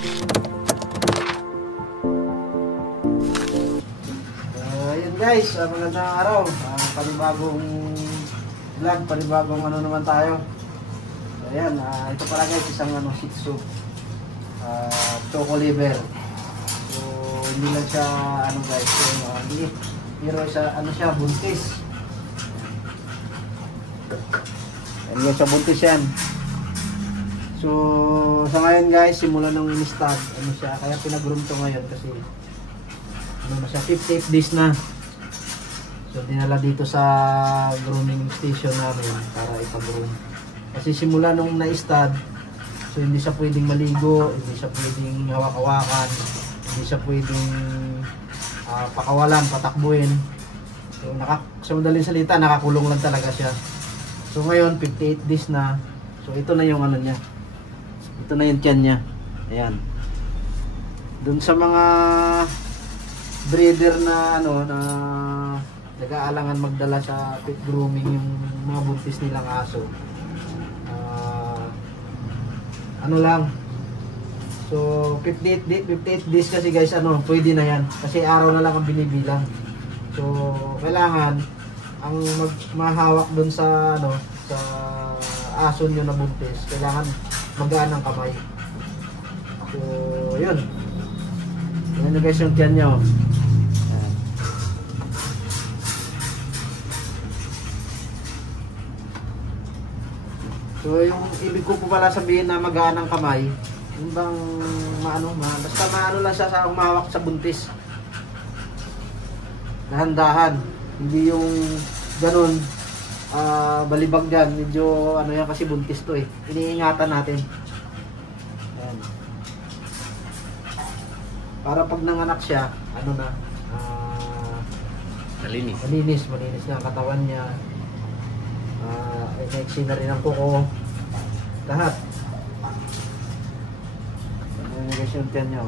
Ayun guys, magandang araw. Panibagong vlog, panibagong ano naman tayo. Ayan, ito pala guys, isang Shih Tzu, choco liver. So, hindi lang siya guys, hindi, pero siya buntis. Ano siya buntis yan. So, sa ngayon guys, simula nung in-start, siya, kaya pinag-groom to ngayon kasi siya 58 days na. So dinala dito sa grooming station namin para ipag-groom. Kasi simula nung na-stud, so hindi siya pwedeng maligo, hindi siya pwedeng hawak-hawakan, hindi siya pwedeng pakawalan, patakbuhin. So madaling salita, nakakulong lang talaga siya. So ngayon 58 days na. So ito na yung niya. Ito na yung tiyan niya. Ayan. Doon sa mga breeder na na nag-aalangan magdala sa pet grooming yung mga buntis nilang aso, lang, so 58 days kasi guys, pwede na yan kasi araw na lang ang binibilang. So kailangan ang mahawak dun sa sa aso nyo na buntis, kailangan magaan ang kamay. So yun na guys yung tiyan nyo. So yung ibig ko po pala sabihin na magaan ang kamay, yung bang basta lang siya sa umawak sa buntis. Dahan-dahan, hindi yung ganun balibag dyan, medyo yan kasi buntis to iniingatan natin. Ayan. Para pag nanganak siya, malinis na ang katawan niya. Naiksi na rin ang kuko. Lahat. Ano guys yung tiyan niya,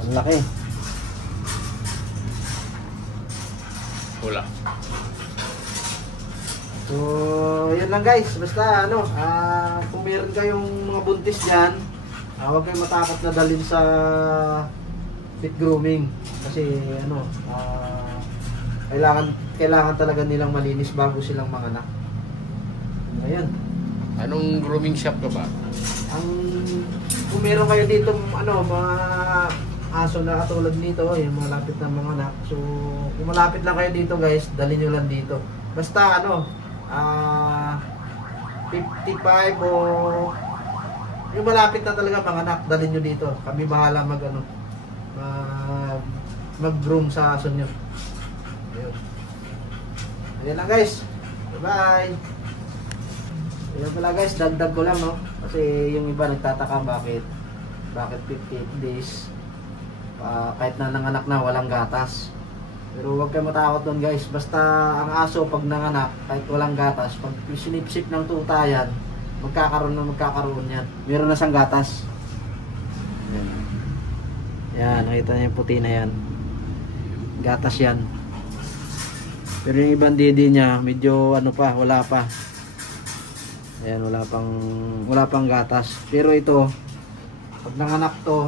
ang laki. Wala. So, yun lang guys. Basta kung meron kayong mga buntis dyan, huwag kayong matakot na dalhin sa pet grooming. Kasi kailangan talaga nilang malinis bago silang manganak. Ayan. Anong grooming shop ka ba? Kung meron kayo dito mga aso na katulad nito, yung malapit na mga anak. So, kung malapit lang kayo dito guys, dalhin nyo lang dito. Basta 55 o yung malapit na talaga mga anak, dalhin nyo dito. Kami bahala mag-groom sa aso nyo. Ayan lang guys. Bye-bye. Ayan pala guys, dagdag ko lang kasi yung iba nagtataka bakit 58 days kahit na nanganak na walang gatas. Pero huwag kayo matakot doon guys. Basta ang aso pag nanganak kahit walang gatas, pag sinipsip ng tuta yan, magkakaroon yan. Meron na siyang gatas. Ayan, nakita niyo yung puti na yan. Gatas yan. Pero yung ibang didi niya, medyo wala pa. Ayan, wala pang gatas. Pero ito, pag nanganak to,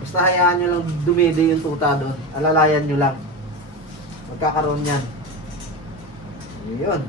basta hayaan nyo lang dumidi yung tuta doon. Alalayan nyo lang. Magkakaroon yan. Ayun.